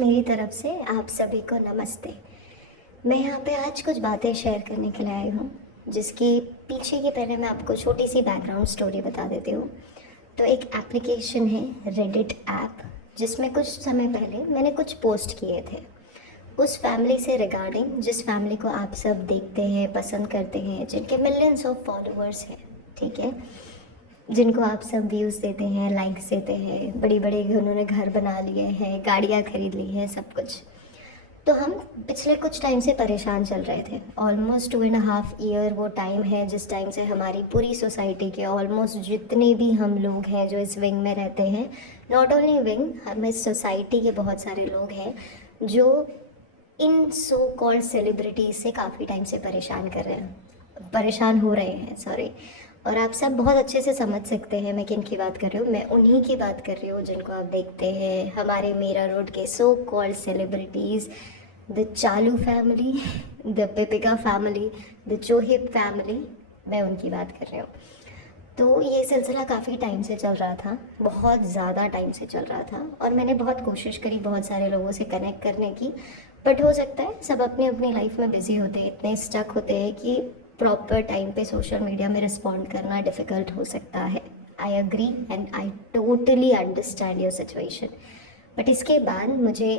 मेरी तरफ से आप सभी को नमस्ते। मैं यहाँ पे आज कुछ बातें शेयर करने के लिए आई हूँ, जिसके पीछे के पहले मैं आपको छोटी सी बैकग्राउंड स्टोरी बता देती हूँ। तो एक एप्लीकेशन है रेडिट ऐप, जिसमें कुछ समय पहले मैंने कुछ पोस्ट किए थे उस फैमिली से रिगार्डिंग जिस फैमिली को आप सब देखते हैं, पसंद करते हैं, जिनके मिलियंस ऑफ फॉलोअर्स हैं, ठीक है, जिनको आप सब व्यूज़ देते हैं, लाइक्स देते हैं, बड़ी बड़ी उन्होंने घर बना लिए हैं, गाड़ियाँ खरीद ली हैं, सब कुछ। तो हम पिछले कुछ टाइम से परेशान चल रहे थे। ऑलमोस्ट 2.5 ईयर वो टाइम है जिस टाइम से हमारी पूरी सोसाइटी के ऑलमोस्ट जितने भी हम लोग हैं जो इस विंग में रहते हैं, नॉट ओनली विंग, हम इस सोसाइटी के बहुत सारे लोग हैं जो इन सो कॉल्ड सेलिब्रिटीज़ से काफ़ी टाइम से परेशान हो रहे हैं, सॉरी। और आप सब बहुत अच्छे से समझ सकते हैं मैं किन की बात कर रही हूँ। मैं उन्हीं की बात कर रही हूँ जिनको आप देखते हैं, हमारे मीरा रोड के so called celebrities, the Chalu family, the Pipika family, the Chohib family. मैं उनकी बात कर रही हूँ। तो ये सिलसिला काफ़ी टाइम से चल रहा था, बहुत ज़्यादा टाइम से चल रहा था, और मैंने बहुत कोशिश करी बहुत सारे लोगों से कनेक्ट करने की। बट हो सकता है सब अपनी अपनी लाइफ में बिज़ी होते हैं, इतने स्टक होते हैं कि प्रॉपर टाइम पे सोशल मीडिया में रिस्पॉन्ड करना डिफ़िकल्ट हो सकता है। I agree and I totally understand your situation. But इसके बाद मुझे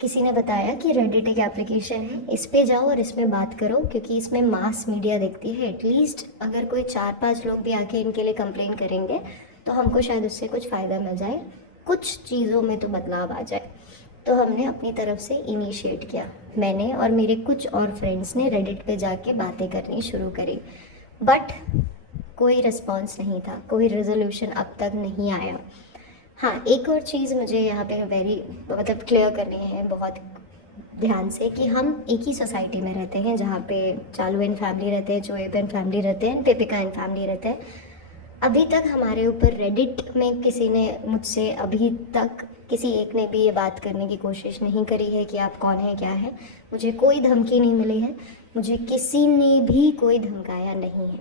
किसी ने बताया कि रेडिट एक एप्लीकेशन है, इस पे जाओ और इसमें बात करो, क्योंकि इसमें मास मीडिया देखती है। एटलीस्ट अगर कोई 4-5 लोग भी आके इनके लिए कंप्लेन करेंगे तो हमको शायद उससे कुछ फ़ायदा मिल जाए, कुछ चीज़ों में तो बदलाव आ जाए। तो हमने अपनी तरफ से इनिशिएट किया, मैंने और मेरे कुछ और फ्रेंड्स ने रेडिट पे जाके बातें करनी शुरू करी। बट कोई रिस्पॉन्स नहीं था, कोई रेजोल्यूशन अब तक नहीं आया। हाँ, एक और चीज़ मुझे यहाँ पे मतलब क्लियर करनी है बहुत ध्यान से, कि हम एक ही सोसाइटी में रहते हैं जहाँ पे चालू एंड फैमिली रहते हैं, चोएब एंड फैमिली रहते हैं, पिपिका एंड फैमिली रहते हैं। अभी तक हमारे ऊपर रेडिट में किसी ने मुझसे अभी तक किसी एक ने भी ये बात करने की कोशिश नहीं करी है कि आप कौन है क्या है। मुझे कोई धमकी नहीं मिली है, मुझे किसी ने भी कोई धमकाया नहीं है।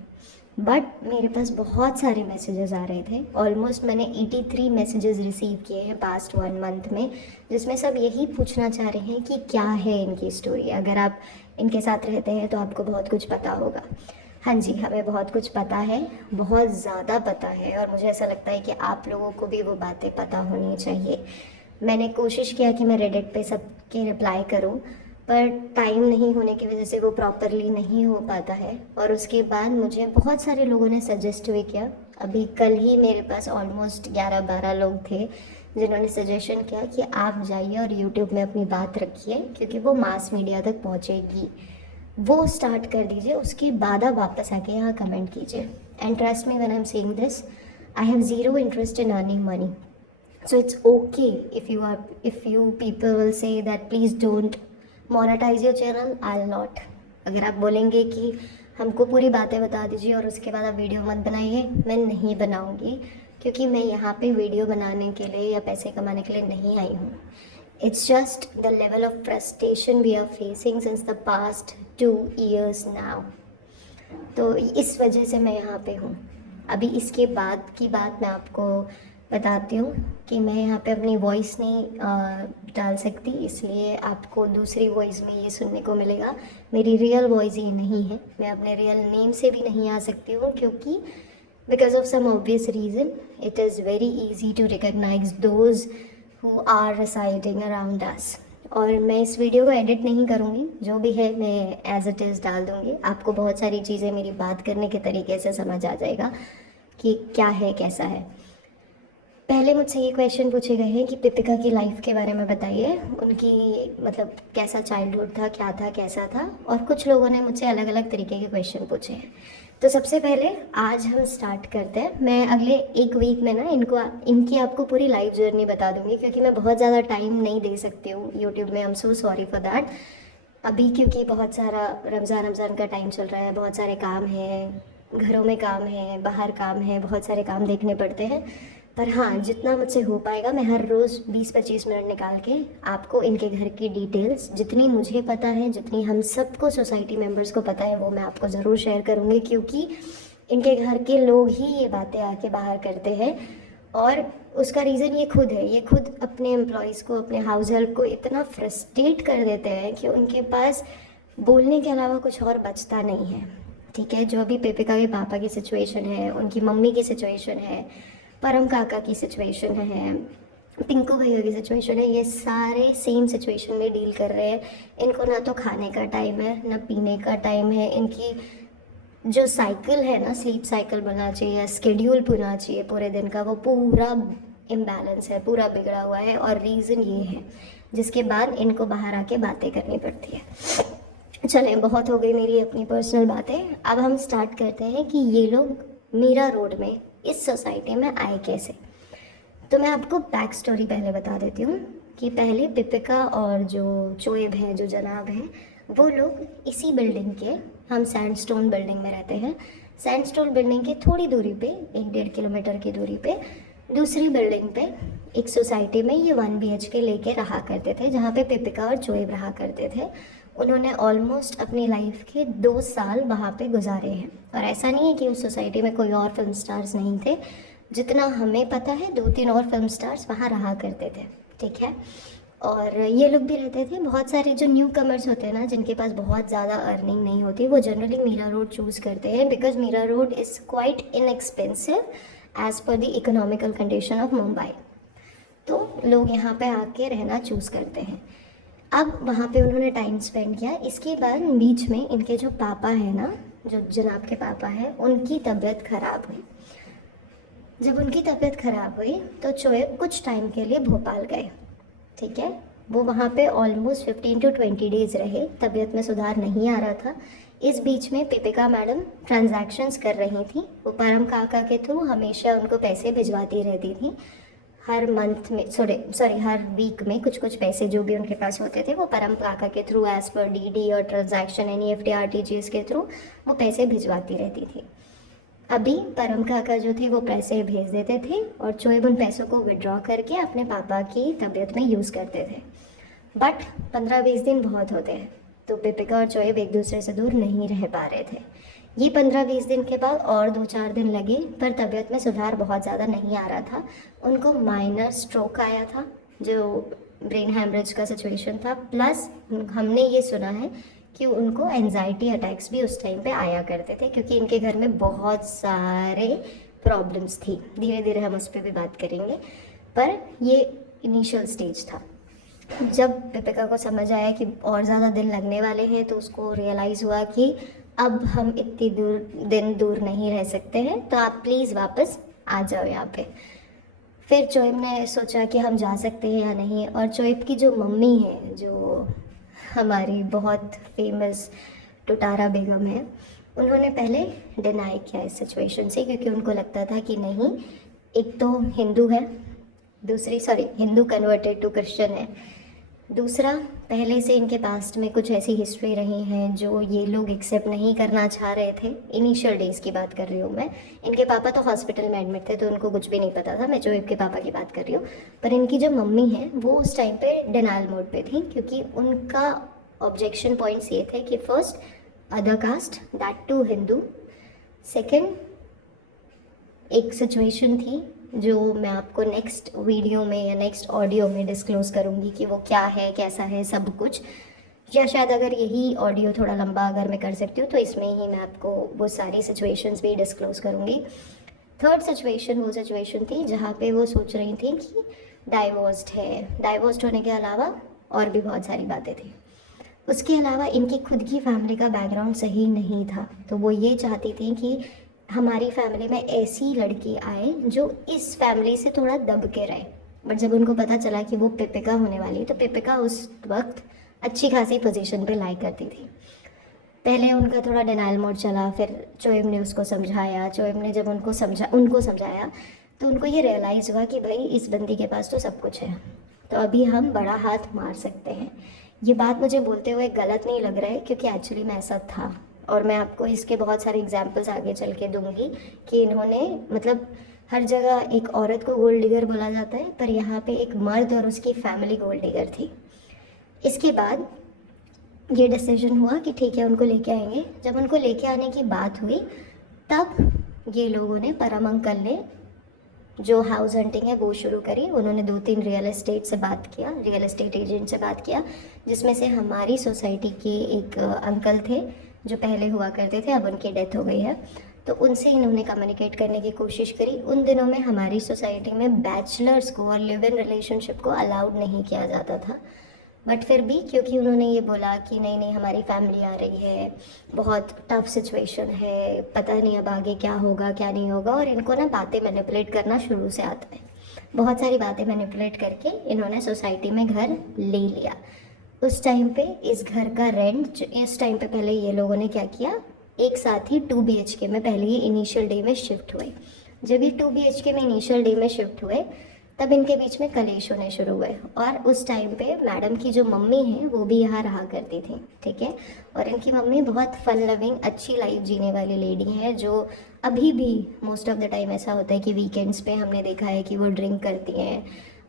बट मेरे पास बहुत सारे मैसेजेस आ रहे थे। ऑलमोस्ट मैंने 83 मैसेजेस रिसीव किए हैं पास्ट 1 मंथ में, जिसमें सब यही पूछना चाह रहे हैं कि क्या है इनकी स्टोरी। अगर आप इनके साथ रहते हैं तो आपको बहुत कुछ पता होगा। हाँ जी, हमें बहुत कुछ पता है, बहुत ज़्यादा पता है, और मुझे ऐसा लगता है कि आप लोगों को भी वो बातें पता होनी चाहिए। मैंने कोशिश किया कि मैं रेडिट पे सबके रिप्लाई करूं, पर टाइम नहीं होने की वजह से वो प्रॉपरली नहीं हो पाता है। और उसके बाद मुझे बहुत सारे लोगों ने सजेस्ट भी किया। अभी कल ही मेरे पास ऑलमोस्ट 11-12 लोग थे जिन्होंने सजेशन किया कि आप जाइए और यूट्यूब में अपनी बात रखिए, क्योंकि वो मास मीडिया तक पहुँचेगी। वो स्टार्ट कर दीजिए, उसके बाद आप वापस आके यहाँ कमेंट कीजिए। And trust me when I am saying this, I have zero interest in earning money. So it's okay if you people will say that please don't monetize your channel, I'll not. अगर आप बोलेंगे कि हमको पूरी बातें बता दीजिए और उसके बाद आप वीडियो मत बनाइए, मैं नहीं बनाऊंगी, क्योंकि मैं यहाँ पे वीडियो बनाने के लिए या पैसे कमाने के लिए नहीं आई हूँ। It's just the level of frustration we are facing since the past 2 years now. तो इस वजह से मैं यहाँ पे हूँ। अभी इसके बाद की बात मैं आपको बताती हूँ कि मैं यहाँ पे अपनी वॉइस नहीं डाल सकती, इसलिए आपको दूसरी वॉइस में ये सुनने को मिलेगा। मेरी रियल वॉइस ये नहीं है, मैं अपने रियल नेम से भी नहीं आ सकती हूँ, क्योंकि because of some obvious reason it is very easy to recognise those who are residing around us. और मैं इस वीडियो को एडिट नहीं करूँगी, जो भी है मैं एज इट इज़ डाल दूँगी। आपको बहुत सारी चीज़ें मेरी बात करने के तरीके से समझ आ जाएगा कि क्या है कैसा है। पहले मुझसे ये क्वेश्चन पूछे गए हैं कि पिपिका की लाइफ के बारे में बताइए, उनकी मतलब कैसा चाइल्डहुड था, क्या था, कैसा था। और कुछ लोगों ने मुझसे अलग अलग तरीके के क्वेश्चन पूछे हैं। तो सबसे पहले आज हम स्टार्ट करते हैं। मैं अगले 1 वीक में ना इनकी आपको पूरी लाइफ जर्नी बता दूंगी, क्योंकि मैं बहुत ज़्यादा टाइम नहीं दे सकती हूँ यूट्यूब में। I am so sorry for that. अभी क्योंकि बहुत सारा रमज़ान का टाइम चल रहा है, बहुत सारे काम हैं, घरों में काम है, बाहर काम है, बहुत सारे काम देखने पड़ते हैं। पर हाँ, जितना मुझसे हो पाएगा मैं हर रोज़ 20-25 मिनट निकाल के आपको इनके घर की डिटेल्स, जितनी मुझे पता है, जितनी हम सबको सोसाइटी मेंबर्स को पता है, वो मैं आपको ज़रूर शेयर करूँगी, क्योंकि इनके घर के लोग ही ये बातें आके बाहर करते हैं। और उसका रीज़न ये खुद है, ये खुद अपने एम्प्लॉयज़ को, अपने हाउस हेल्प को इतना फ्रस्ट्रेट कर देते हैं कि उनके पास बोलने के अलावा कुछ और बचता नहीं है। ठीक है, जो अभी पेपिका के पापा की सिचुएशन है, उनकी मम्मी की सिचुएशन है, परम काका की सिचुएशन है, पिंकू भैया की सिचुएशन है, ये सारे सेम सिचुएशन में डील कर रहे हैं। इनको ना तो खाने का टाइम है, ना पीने का टाइम है। इनकी जो साइकिल है ना, स्लीप साइकिल बनना चाहिए या स्केड्यूल होना चाहिए पूरे दिन का, वो पूरा इम्बैलेंस है, पूरा बिगड़ा हुआ है। और रीज़न ये है जिसके बाद इनको बाहर आके बातें करनी पड़ती है। चलें, बहुत हो गई मेरी अपनी पर्सनल बातें। अब हम स्टार्ट करते हैं कि ये लोग मीरा रोड में, इस सोसाइटी में आए कैसे। तो मैं आपको बैक स्टोरी पहले बता देती हूँ कि पहले पिपिका और जो चोएब है, जो जनाब हैं, वो लोग इसी बिल्डिंग के, हम सैंडस्टोन बिल्डिंग में रहते हैं, सैंडस्टोन बिल्डिंग के थोड़ी दूरी पे, 1-1.5 किलोमीटर की दूरी पे दूसरी बिल्डिंग पे एक सोसाइटी में ये 1 BHK लेके रहा करते थे, जहाँ पे पिपिका और चोएब रहा करते थे। उन्होंने ऑलमोस्ट अपनी लाइफ के 2 साल वहाँ पे गुजारे हैं। और ऐसा नहीं है कि उस सोसाइटी में कोई और फिल्म स्टार्स नहीं थे, जितना हमें पता है 2-3 और फिल्म स्टार्स वहाँ रहा करते थे। ठीक है, और ये लोग भी रहते थे। बहुत सारे जो न्यू कमर्स होते हैं ना, जिनके पास बहुत ज़्यादा अर्निंग नहीं होती, वो जनरली मीरा रोड चूज़ करते हैं, because Mira road is quite inexpensive as per the economical condition of Mumbai. तो लोग यहाँ पे आके रहना चूज़ करते हैं। अब वहाँ पे उन्होंने टाइम स्पेंड किया। इसके बाद बीच में इनके जो पापा हैं ना, जो जनाब के पापा हैं, उनकी तबीयत ख़राब हुई। जब उनकी तबीयत ख़राब हुई तो चोएब कुछ टाइम के लिए भोपाल गए। ठीक है, वो वहाँ पे ऑलमोस्ट 15 to 20 डेज़ रहे। तबीयत में सुधार नहीं आ रहा था। इस बीच में पिपिका मैडम ट्रांजैक्शंस कर रही थी। वो परम काका के थ्रू हमेशा उनको पैसे भिजवाती रहती थी। हर मंथ में, सॉरी हर वीक में कुछ कुछ पैसे जो भी उनके पास होते थे, वो परम काका के थ्रू एज़ पर DD और ट्रांजैक्शन NEFT RTGS के थ्रू वो पैसे भिजवाती रहती थी। अभी परम काका जो थे वो पैसे भेज देते थे और चोएब उन पैसों को विड्रॉ करके अपने पापा की तबीयत में यूज़ करते थे। बट 15-20 दिन बहुत होते हैं, तो पिपिका और चोएब एक दूसरे से दूर नहीं रह पा रहे थे। ये 15-20 दिन के बाद और 2-4 दिन लगे, पर तबीयत में सुधार बहुत ज़्यादा नहीं आ रहा था। उनको माइनर स्ट्रोक आया था, जो ब्रेन हैमरेज का सिचुएशन था। प्लस हमने ये सुना है कि उनको एंजाइटी अटैक्स भी उस टाइम पे आया करते थे, क्योंकि इनके घर में बहुत सारे प्रॉब्लम्स थी। धीरे धीरे हम उस पर भी बात करेंगे, पर ये इनिशियल स्टेज था। जब पिपिका को समझ आया कि और ज़्यादा दिन लगने वाले हैं, तो उसको रियलाइज़ हुआ कि अब हम इतनी दिन दूर नहीं रह सकते हैं, तो आप प्लीज़ वापस आ जाओ यहाँ पे। फिर चोएब ने सोचा कि हम जा सकते हैं या नहीं। और चोएब की जो मम्मी है, जो हमारी बहुत फेमस टुटारा बेगम है, उन्होंने पहले डिनाई किया इस सिचुएशन से, क्योंकि उनको लगता था कि नहीं, एक तो हिंदू है, हिंदू कन्वर्टेड टू क्रिश्चियन है, दूसरा पहले से इनके पास्ट में कुछ ऐसी हिस्ट्री रही हैं जो ये लोग एक्सेप्ट नहीं करना चाह रहे थे। इनिशियल डेज़ की बात कर रही हूँ मैं। इनके पापा तो हॉस्पिटल में एडमिट थे, तो उनको कुछ भी नहीं पता था। मैं चोएब के पापा की बात कर रही हूँ। पर इनकी जो मम्मी है वो उस टाइम पे डिनाइल मोड पे थी, क्योंकि उनका ऑब्जेक्शन पॉइंट्स ये थे कि first, other caste, that too Hindu. Second, एक सिचुएशन थी जो मैं आपको नेक्स्ट वीडियो में या नेक्स्ट ऑडियो में डिस्क्लोज़ करूँगी कि वो क्या है, कैसा है, सब कुछ। या शायद अगर यही ऑडियो थोड़ा लंबा अगर मैं कर सकती हूँ, तो इसमें ही मैं आपको वो सारी सिचुएशंस भी डिस्क्लोज़ करूँगी। थर्ड सिचुएशन वो सिचुएशन थी जहाँ पे वो सोच रही थी कि डाइवोर्स्ड है। डाइवोर्स्ड होने के अलावा और भी बहुत सारी बातें थी। उसके अलावा इनकी खुद की फैमिली का बैकग्राउंड सही नहीं था, तो वो ये चाहती थी कि हमारी फैमिली में ऐसी लड़की आए जो इस फैमिली से थोड़ा दब के रहे। बट जब उनको पता चला कि वो पिपिका होने वाली, तो पिपिका उस वक्त अच्छी खासी पोजीशन पे लाई करती थी। पहले उनका थोड़ा डिनाइल मोड चला, फिर चोएब ने उसको समझाया। चोएब ने जब उनको समझाया तो उनको ये रियलाइज़ हुआ कि भाई इस बंदी के पास तो सब कुछ है, तो अभी हम बड़ा हाथ मार सकते हैं। ये बात मुझे बोलते हुए गलत नहीं लग रहा है, क्योंकि एक्चुअली में ऐसा था। और मैं आपको इसके बहुत सारे एग्जाम्पल्स आगे चल के दूंगी कि इन्होंने, मतलब हर जगह एक औरत को गोल्ड डिगर बोला जाता है, पर यहाँ पे एक मर्द और उसकी फैमिली गोल्ड डिगर थी। इसके बाद ये डिसीजन हुआ कि ठीक है, उनको लेके आएंगे। जब उनको लेके आने की बात हुई, तब ये लोगों ने, परम अंकल ने जो हाउस हंटिंग है वो शुरू करी। उन्होंने 2-3 रियल एस्टेट से बात किया, रियल एस्टेट एजेंट से बात किया, जिसमें से हमारी सोसाइटी के एक अंकल थे जो पहले हुआ करते थे, अब उनकी डेथ हो गई है, तो उनसे इन्होंने कम्युनिकेट करने की कोशिश करी। उन दिनों में हमारी सोसाइटी में बैचलर्स को और लिव इन रिलेशनशिप को अलाउड नहीं किया जाता था, बट फिर भी क्योंकि उन्होंने ये बोला कि नहीं नहीं हमारी फैमिली आ रही है, बहुत टफ सिचुएशन है, पता नहीं अब आगे क्या होगा क्या नहीं होगा, और इनको ना बातें मैनिपुलेट करना शुरू से आता है, बहुत सारी बातें मैनिपुलेट करके इन्होंने सोसाइटी में घर ले लिया। उस टाइम पे इस घर का रेंट, इस टाइम पे पहले ये लोगों ने क्या किया, एक साथ ही 2 BHK में पहले ही इनिशियल डे में शिफ्ट हुए। जब ये 2 BHK में इनिशियल डे में शिफ्ट हुए तब इनके बीच में कलेश होने शुरू हुए, और उस टाइम पे मैडम की जो मम्मी हैं वो भी यहाँ रहा करती थी, ठीक है। और इनकी मम्मी बहुत फन लविंग, अच्छी लाइफ जीने वाली लेडी हैं, जो अभी भी मोस्ट ऑफ द टाइम ऐसा होता है कि वीकेंड्स पे हमने देखा है कि वो ड्रिंक करती हैं,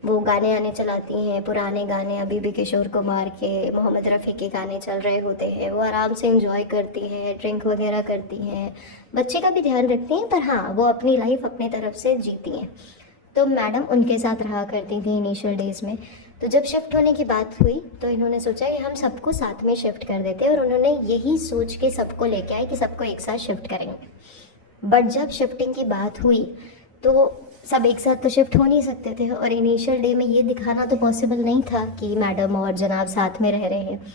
वो गाने आने चलाती हैं, पुराने गाने, अभी भी किशोर कुमार के, मोहम्मद रफ़ी के गाने चल रहे होते हैं, वो आराम से इंजॉय करती हैं, ड्रिंक वगैरह करती हैं, बच्चे का भी ध्यान रखती हैं, पर हाँ वो अपनी लाइफ अपनी तरफ से जीती हैं। तो मैडम उनके साथ रहा करती थी इनिशियल डेज़ में। तो जब शिफ्ट होने की बात हुई तो इन्होंने सोचा कि हम सबको साथ में शिफ्ट कर देते हैं, और उन्होंने यही सोच के सबको लेके आए कि सबको एक साथ शिफ्ट करेंगे। बट जब शिफ्टिंग की बात हुई तो सब एक साथ तो शिफ्ट हो नहीं सकते थे, और इनिशियल डे में ये दिखाना तो पॉसिबल नहीं था कि मैडम और जनाब साथ में रह रहे हैं।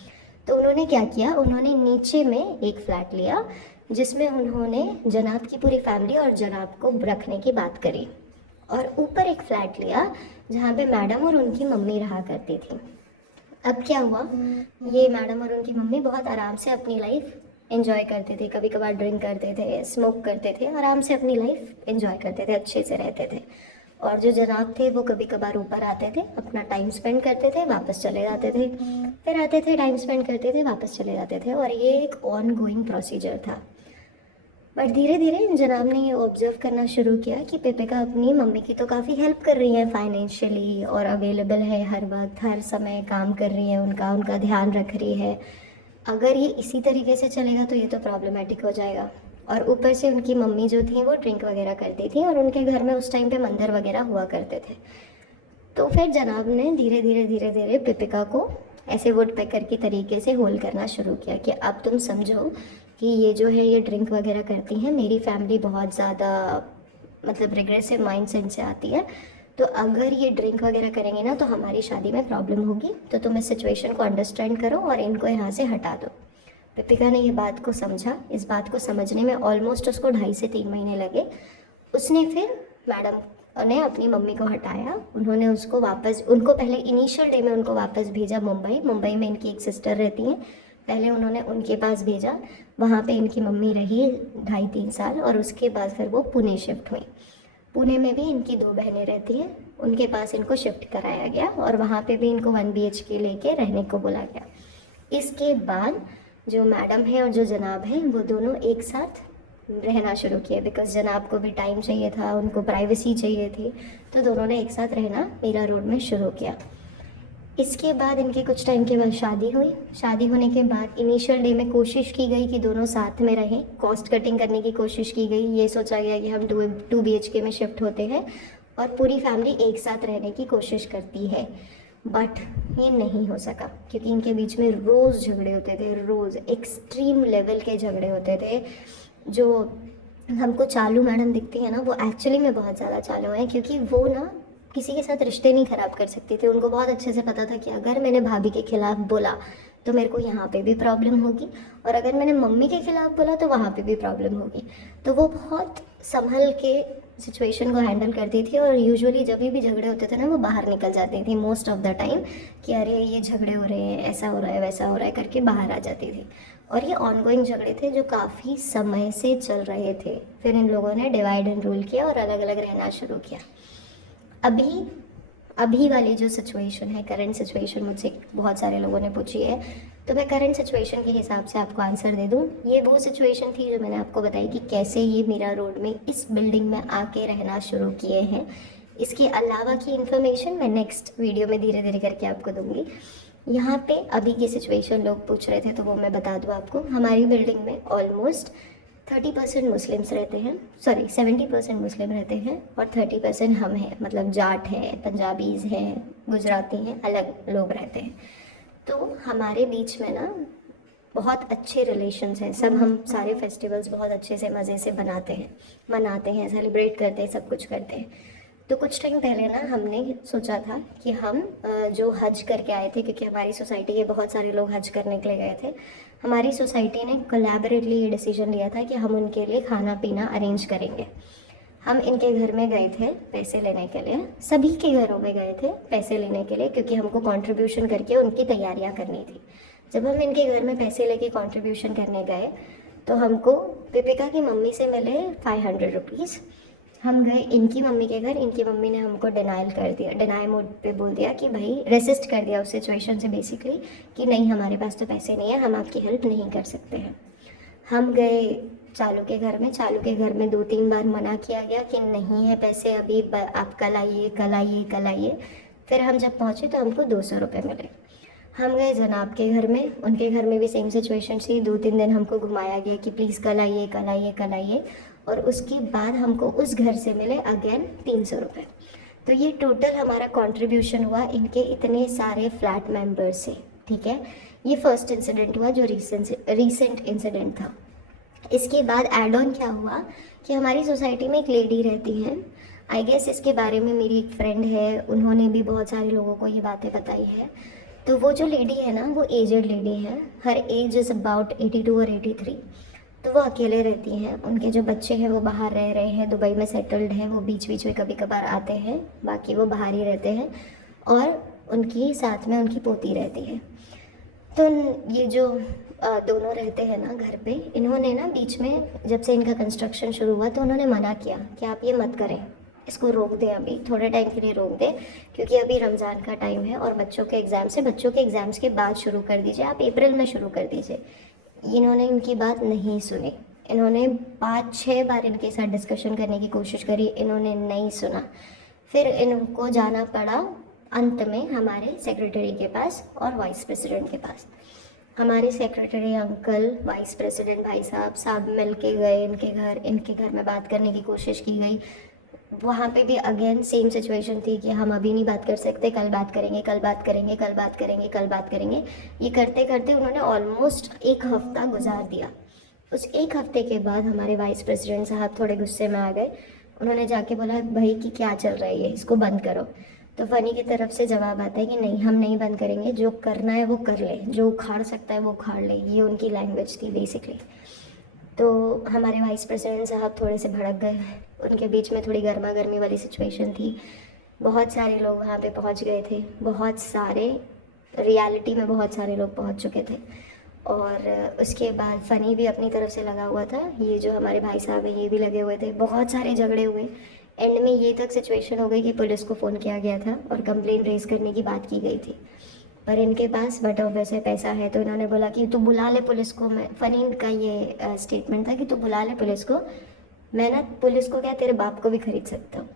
तो उन्होंने क्या किया, उन्होंने नीचे में एक फ्लैट लिया जिसमें उन्होंने जनाब की पूरी फैमिली और जनाब को रखने की बात करी, और ऊपर एक फ्लैट लिया जहाँ पे मैडम और उनकी मम्मी रहा करती थी। अब क्या हुआ, ये मैडम और उनकी मम्मी बहुत आराम से अपनी लाइफ एंजॉय करते थे, कभी कभार ड्रिंक करते थे, स्मोक करते थे, आराम से अपनी लाइफ एंजॉय करते थे, अच्छे से रहते थे। और जो जनाब थे वो कभी कभार ऊपर आते थे, अपना टाइम स्पेंड करते थे, वापस चले जाते थे, फिर आते थे, टाइम स्पेंड करते थे, वापस चले जाते थे, और ये एक ऑन गोइंग प्रोसीजर था। बट धीरे धीरे जनाब ने ये ऑब्जर्व करना शुरू किया कि पेपिका अपनी मम्मी की तो काफ़ी हेल्प कर रही है फाइनेंशियली, और अवेलेबल है हर वक्त, हर समय काम कर रही है, उनका ध्यान रख रही है। अगर ये इसी तरीके से चलेगा तो ये तो प्रॉब्लमेटिक हो जाएगा। और ऊपर से उनकी मम्मी जो थी वो ड्रिंक वगैरह करती थी, और उनके घर में उस टाइम पे मंदिर वगैरह हुआ करते थे। तो फिर जनाब ने धीरे धीरे पेपिका को ऐसे वुड पेकर की तरीके से होल्ड करना शुरू किया कि अब तुम समझो कि ये जो है ये ड्रिंक वगैरह करती हैं, मेरी फैमिली बहुत ज़्यादा मतलब रिग्रेसिव माइंडसेट से आती है, तो अगर ये ड्रिंक वगैरह करेंगे ना तो हमारी शादी में प्रॉब्लम होगी, तो तुम इस सिचुएशन को अंडरस्टैंड करो और इनको यहाँ से हटा दो। पेपिका ने ये बात को समझा। इस बात को समझने में ऑलमोस्ट उसको 2.5 से 3 महीने लगे। उसने फिर मैडम ने अपनी मम्मी को हटाया, उन्होंने उसको वापस, उनको पहले इनिशियल डे में उनको वापस भेजा मुंबई में इनकी एक सिस्टर रहती हैं, पहले उन्होंने उनके पास भेजा, वहाँ पे इनकी मम्मी रही 2.5-3 साल, और उसके बाद फिर वो पुणे शिफ्ट हुई। पुणे में भी इनकी 2 बहनें रहती हैं, उनके पास इनको शिफ्ट कराया गया, और वहाँ पे भी इनको 1 BHK लेके रहने को बोला गया। इसके बाद जो मैडम है और जो जनाब हैं वो दोनों एक साथ रहना शुरू किए, बिकॉज जनाब को भी टाइम चाहिए था, उनको प्राइवेसी चाहिए थी, तो दोनों ने एक साथ रहना मीरा रोड में शुरू किया। इसके बाद इनके कुछ टाइम के बाद शादी हुई। शादी होने के बाद इनिशियल डे में कोशिश की गई कि दोनों साथ में रहें, कॉस्ट कटिंग करने की कोशिश की गई। ये सोचा गया कि हम 2 BHK में शिफ्ट होते हैं और पूरी फैमिली एक साथ रहने की कोशिश करती है, बट ये नहीं हो सका क्योंकि इनके बीच में रोज़ झगड़े होते थे, रोज़ एक्सट्रीम लेवल के झगड़े होते थे। जो हमको चालू मैडम दिखती है ना, वो एक्चुअली में बहुत ज़्यादा चालू है, क्योंकि वो ना किसी के साथ रिश्ते नहीं ख़राब कर सकती थी। उनको बहुत अच्छे से पता था कि अगर मैंने भाभी के ख़िलाफ़ बोला तो मेरे को यहाँ पे भी प्रॉब्लम होगी, और अगर मैंने मम्मी के ख़िलाफ़ बोला तो वहाँ पे भी प्रॉब्लम होगी। तो वो बहुत संभल के सिचुएशन को हैंडल करती थी, और यूजुअली जब भी झगड़े होते थे ना वो बाहर निकल जाती थी मोस्ट ऑफ द टाइम कि अरे ये झगड़े हो रहे हैं, ऐसा हो रहा है, वैसा हो रहा है करके बाहर आ जाती थी। और ये ऑनगोइंग झगड़े थे जो काफ़ी समय से चल रहे थे। फिर इन लोगों ने डिवाइड एंड रूल किया और अलग अलग रहना शुरू किया। अभी वाली जो सिचुएशन है, करंट सिचुएशन, मुझसे बहुत सारे लोगों ने पूछी है, तो मैं करंट सिचुएशन के हिसाब से आपको आंसर दे दूँ। ये वो सिचुएशन थी जो मैंने आपको बताई कि कैसे ये मीरा रोड में इस बिल्डिंग में आके रहना शुरू किए हैं। इसके अलावा की इन्फॉर्मेशन मैं नेक्स्ट वीडियो में धीरे धीरे करके आपको दूँगी। यहाँ पे अभी की सिचुएशन लोग पूछ रहे थे तो वो मैं बता दूँ आपको। हमारी बिल्डिंग में ऑलमोस्ट 30% मुस्लिम्स रहते हैं, सॉरी 70% मुस्लिम रहते हैं और 30% हम हैं, मतलब जाट हैं, पंजाबीज़ हैं, गुजराती हैं, अलग लोग रहते हैं। तो हमारे बीच में ना बहुत अच्छे रिलेशंस हैं, सब हम सारे फेस्टिवल्स बहुत अच्छे से मज़े से मनाते हैं, सेलिब्रेट करते हैं, सब कुछ करते हैं। तो कुछ टाइम पहले ना हमने सोचा था कि हम जो हज करके आए थे, क्योंकि हमारी सोसाइटी के बहुत सारे लोग हज करने के लिए गए थे, हमारी सोसाइटी ने कोलैबोरेटली ये डिसीजन लिया था कि हम उनके लिए खाना पीना अरेंज करेंगे। हम इनके घर में गए थे पैसे लेने के लिए, सभी के घरों में गए थे पैसे लेने के लिए, क्योंकि हमको कंट्रीब्यूशन करके उनकी तैयारियां करनी थी। जब हम इनके घर में पैसे लेके कंट्रीब्यूशन करने गए तो हमको दीपिका की मम्मी से मिले 500 रुपीज़। हम गए इनकी मम्मी के घर, इनकी मम्मी ने हमको डिनाइल कर दिया, डिनाई मोड पे बोल दिया कि भाई रेसिस्ट कर दिया उस सिचुएशन से बेसिकली कि नहीं हमारे पास तो पैसे नहीं है, हम आपकी हेल्प नहीं कर सकते हैं। हम गए चालू के घर में, चालू के घर में 2-3 बार मना किया गया कि नहीं है पैसे अभी, आप कल आइए कल आइए कल आइए। फिर हम जब पहुँचे तो हमको 200 रुपये मिले। हम गए जनाब के घर में, उनके घर में भी सेम सिचुएशन थी, 2-3 दिन हमको घुमाया गया कि प्लीज़ कल आइए कल आइए कल आइए, और उसके बाद हमको उस घर से मिले अगेन 300 रुपये। तो ये टोटल हमारा कंट्रीब्यूशन हुआ इनके इतने सारे फ्लैट मेंबर्स से, ठीक है। ये फर्स्ट इंसिडेंट हुआ जो रीसेंट इंसिडेंट था। इसके बाद एड ऑन क्या हुआ कि हमारी सोसाइटी में एक लेडी रहती है, आई गेस इसके बारे में मेरी एक फ्रेंड है, उन्होंने भी बहुत सारे लोगों को ये बातें बताई है। तो वो जो लेडी है ना, वो एजेड लेडी है, हर एज इज़ अबाउट 82 और 83। तो वो अकेले रहती हैं, उनके जो बच्चे हैं वो बाहर रह रहे हैं, दुबई में सेटल्ड हैं, वो बीच बीच में कभी कभार आते हैं, बाकी वो बाहर ही रहते हैं, और उनकी साथ में उनकी पोती रहती है। तो ये जो दोनों रहते हैं ना घर पे, इन्होंने ना बीच में जब से इनका कंस्ट्रक्शन शुरू हुआ तो उन्होंने मना किया कि आप ये मत करें, इसको रोक दें, अभी थोड़े टाइम के लिए रोक दें, क्योंकि अभी रमज़ान का टाइम है और बच्चों के एग्ज़ाम्स के बाद शुरू कर दीजिए, आप अप्रैल में शुरू कर दीजिए। इन्होंने इनकी बात नहीं सुनी, इन्होंने 5-6 बार इनके साथ डिस्कशन करने की कोशिश करी, इन्होंने नहीं सुना। फिर इनको जाना पड़ा अंत में हमारे सेक्रेटरी के पास और वाइस प्रेसिडेंट के पास। हमारे सेक्रेटरी अंकल, वाइस प्रेसिडेंट भाई साहब सब मिल के गए इनके घर में बात करने की कोशिश की गई। वहाँ पे भी अगेन सेम सिचुएशन थी कि हम अभी नहीं बात कर सकते, कल बात करेंगे कल बात करेंगे कल बात करेंगे कल बात करेंगे। ये करते करते उन्होंने ऑलमोस्ट 1 हफ्ता गुजार दिया। उस 1 हफ्ते के बाद हमारे वाइस प्रेसिडेंट साहब थोड़े गुस्से में आ गए, उन्होंने जाके बोला भाई कि क्या चल रहा है ये, इसको बंद करो। तो फ़नी की तरफ से जवाब आता है कि नहीं हम नहीं बंद करेंगे, जो करना है वो कर ले, जो उखाड़ सकता है वो उखाड़ ले, ये उनकी लैंग्वेज थी बेसिकली। तो हमारे वाइस प्रेसिडेंट साहब थोड़े से भड़क गए, उनके बीच में थोड़ी गर्मा गर्मी वाली सिचुएशन थी। बहुत सारे लोग वहाँ पे पहुँच गए थे, बहुत सारे रियलिटी में बहुत सारे लोग पहुँच चुके थे। और उसके बाद फ़नी भी अपनी तरफ से लगा हुआ था, ये जो हमारे भाई साहब हैं ये भी लगे हुए थे, बहुत सारे झगड़े हुए। एंड में ये तक सिचुएशन हो गई कि पुलिस को फ़ोन किया गया था और कंप्लेंट रेज़ करने की बात की गई थी, पर इनके पास बट वैसे पैसा है तो इन्होंने बोला कि तू बुला ले पुलिस को। मैं फ़नी का ये स्टेटमेंट था कि तू बुला ले पुलिस को, मैं ना पुलिस को क्या तेरे बाप को भी खरीद सकता हूँ।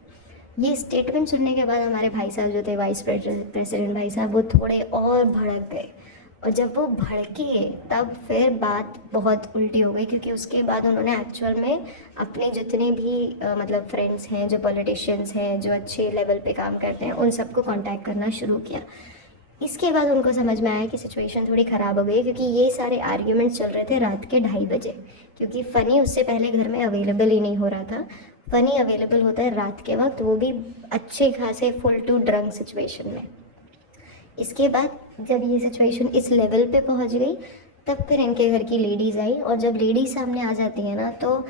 ये स्टेटमेंट सुनने के बाद हमारे भाई साहब जो थे वाइस प्रेसिडेंट भाई साहब, वो थोड़े और भड़क गए, और जब वो भड़के तब फिर बात बहुत उल्टी हो गई, क्योंकि उसके बाद उन्होंने एक्चुअल में अपने जितने भी मतलब फ्रेंड्स हैं, जो पॉलिटिशियंस हैं, जो अच्छे लेवल पे काम करते हैं, उन सबको कांटेक्ट करना शुरू किया। इसके बाद उनको समझ में आया कि सिचुएशन थोड़ी ख़राब हो गई, क्योंकि ये सारे आर्ग्यूमेंट्स चल रहे थे रात के 2:30 बजे, क्योंकि फ़नी उससे पहले घर में अवेलेबल ही नहीं हो रहा था। फ़नी अवेलेबल होता है रात के वक्त, वो भी अच्छे खासे फुल टू ड्रंक सिचुएशन में। इसके बाद जब ये सिचुएशन इस लेवल पे पहुंच गई तब फिर इनके घर की लेडीज़ आई, और जब लेडीज़ सामने आ जाती है ना तो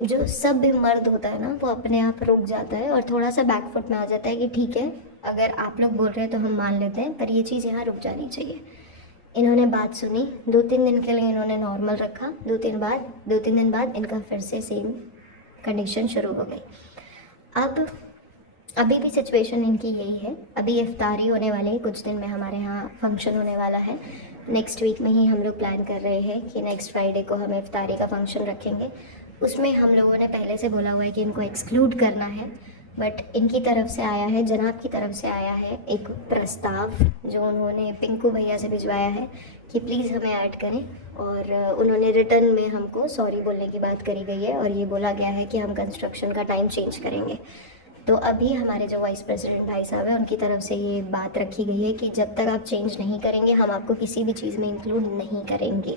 जो सब भी मर्द होता है ना वो अपने आप रुक जाता है और थोड़ा सा बैकफुट में आ जाता है कि ठीक है अगर आप लोग बोल रहे हैं तो हम मान लेते हैं, पर ये चीज़ यहाँ रुक जानी चाहिए। इन्होंने बात सुनी, 2-3 दिन के लिए इन्होंने नॉर्मल रखा, 2-3 दिन बाद इनका फिर से सेम कंडीशन शुरू हो गई। अब अभी भी सिचुएशन इनकी यही है। अभी इफ्तारी होने वाली है, कुछ दिन में हमारे यहाँ फंक्शन होने वाला है। नेक्स्ट वीक में ही हम लोग प्लान कर रहे हैं कि नेक्स्ट फ्राइडे को हम इफ्तारी का फंक्शन रखेंगे। उसमें हम लोगों ने पहले से बोला हुआ है कि इनको एक्सक्लूड करना है, बट इनकी तरफ से आया है, जनाब की तरफ से आया है एक प्रस्ताव जो उन्होंने पिंकू भैया से भिजवाया है कि प्लीज़ हमें ऐड करें, और उन्होंने रिटर्न में हमको सॉरी बोलने की बात करी गई है और ये बोला गया है कि हम कंस्ट्रक्शन का टाइम चेंज करेंगे। तो अभी हमारे जो वाइस प्रेसिडेंट भाई साहब हैं उनकी तरफ से ये बात रखी गई है कि जब तक आप चेंज नहीं करेंगे हम आपको किसी भी चीज़ में इंक्लूड नहीं करेंगे।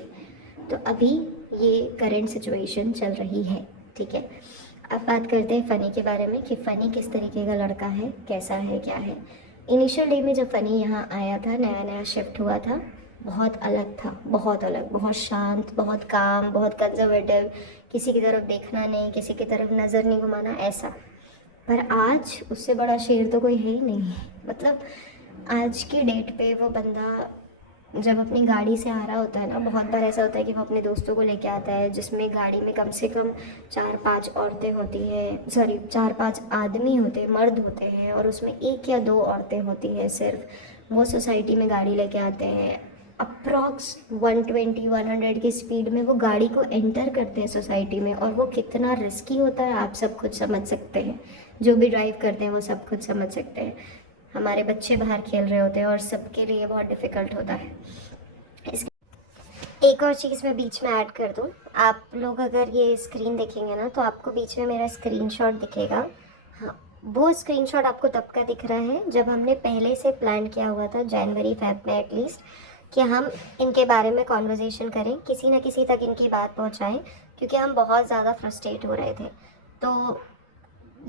तो अभी ये करेंट सिचुएशन चल रही है, ठीक है। अब बात करते हैं फ़नी के बारे में कि फ़नी किस तरीके का लड़का है, कैसा है, क्या है। इनिशियल डे में जब फ़नी यहाँ आया था, नया नया शिफ्ट हुआ था, बहुत अलग था, बहुत अलग, बहुत शांत, बहुत काम, बहुत कंजर्वेटिव, किसी की तरफ देखना नहीं, किसी की तरफ नज़र नहीं घुमाना, ऐसा। पर आज उससे बड़ा शेर तो कोई है ही नहीं। मतलब आज की डेट पे वो बंदा जब अपनी गाड़ी से आ रहा होता है ना, बहुत बार ऐसा होता है कि वो अपने दोस्तों को लेके आता है जिसमें गाड़ी में कम से कम 4-5 औरतें होती हैं, सॉरी 4-5 आदमी होते हैं, मर्द होते हैं, और उसमें 1 या 2 औरतें होती हैं सिर्फ। वो सोसाइटी में गाड़ी लेके आते हैं, अप्रॉक्स 120-100 की स्पीड में वो गाड़ी को एंटर करते हैं सोसाइटी में, और वो कितना रिस्की होता है आप सब खुद समझ सकते हैं। जो भी ड्राइव करते हैं वो सब खुद समझ सकते हैं। हमारे बच्चे बाहर खेल रहे होते हैं और सबके लिए बहुत डिफ़िकल्ट होता है। एक और चीज़ मैं बीच में ऐड कर दूं, आप लोग अगर ये स्क्रीन देखेंगे ना तो आपको बीच में मेरा स्क्रीनशॉट दिखेगा। हाँ, वो स्क्रीनशॉट आपको तब का दिख रहा है जब हमने पहले से प्लान किया हुआ था, जनवरी फेब में एटलीस्ट, कि हम इनके बारे में कॉन्वर्जेसन करें, किसी न किसी तक इनकी बात पहुंचाएं, क्योंकि हम बहुत ज़्यादा फ्रस्ट्रेट हो रहे थे। तो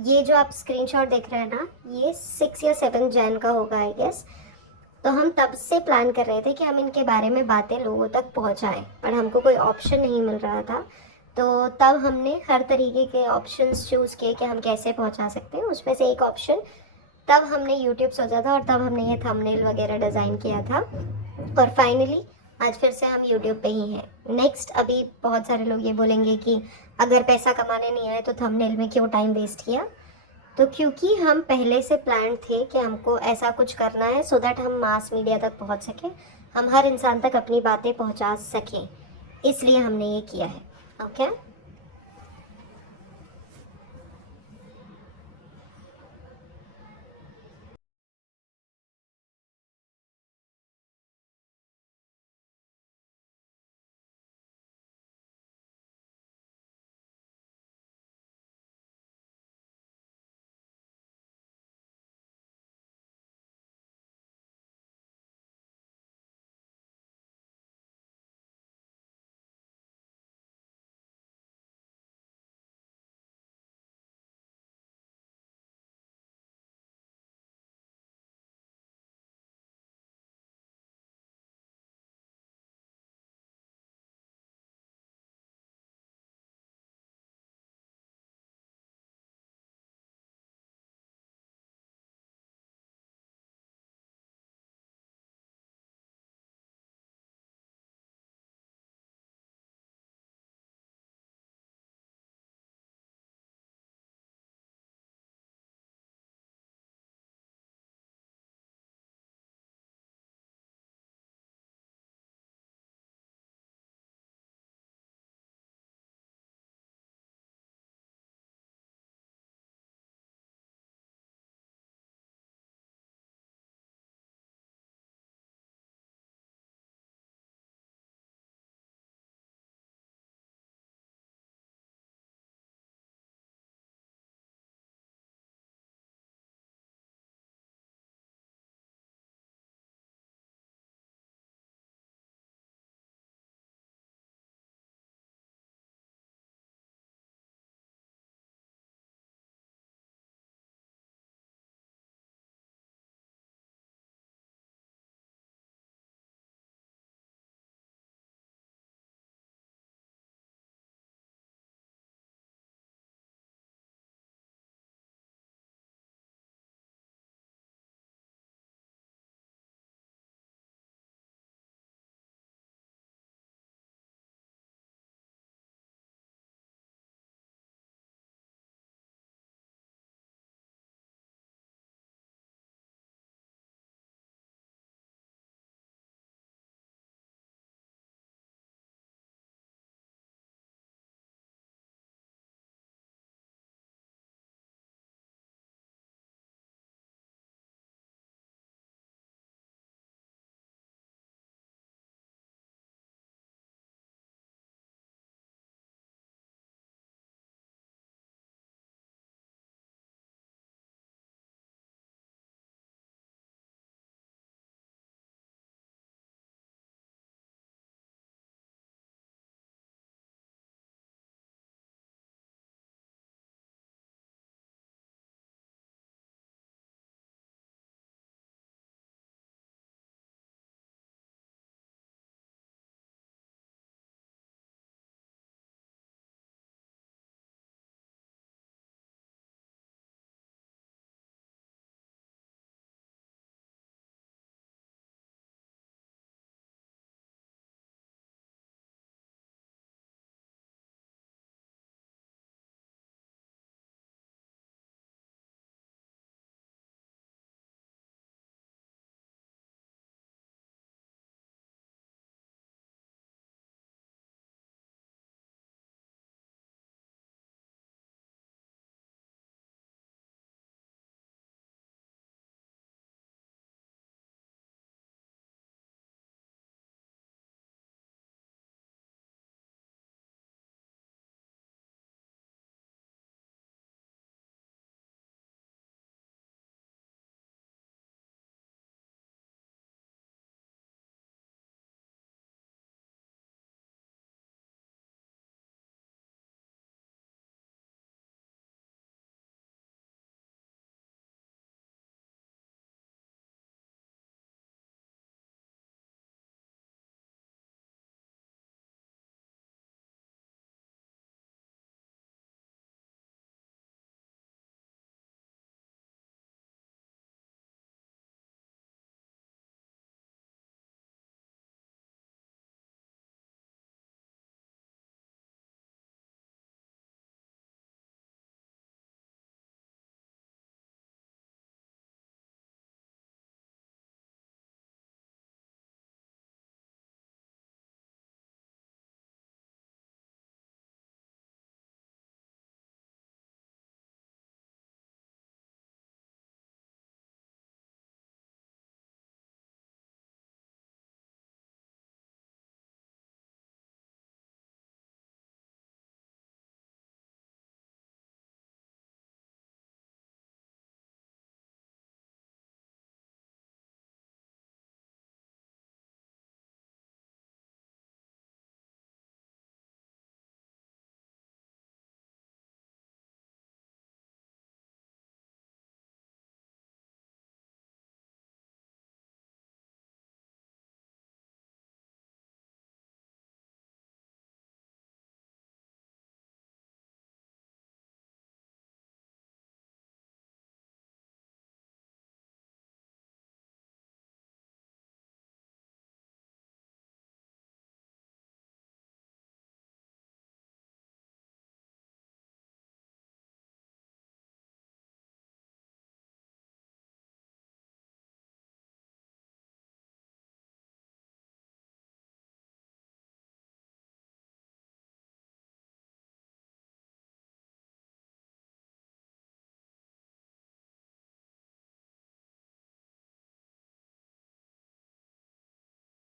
ये जो आप स्क्रीनशॉट देख रहे हैं ना, ये 6 या 7 जैन का होगा आई गेस। तो हम तब से प्लान कर रहे थे कि हम इनके बारे में बातें लोगों तक पहुंचाएं, पर हमको कोई ऑप्शन नहीं मिल रहा था। तो तब हमने हर तरीके के ऑप्शंस चूज़ किए कि हम कैसे पहुंचा सकते हैं। उसमें से एक ऑप्शन तब हमने यूट्यूब सोचा था, और तब हमने ये थंबनेल वगैरह डिज़ाइन किया था, और फाइनली आज फिर से हम यूट्यूब पे ही हैं। नेक्स्ट, अभी बहुत सारे लोग ये बोलेंगे कि अगर पैसा कमाने नहीं आए तो थंबनेल में क्यों टाइम वेस्ट किया। तो क्योंकि हम पहले से प्लान थे कि हमको ऐसा कुछ करना है सो दैट हम मास मीडिया तक पहुंच सकें, हम हर इंसान तक अपनी बातें पहुंचा सकें, इसलिए हमने ये किया है। ओके।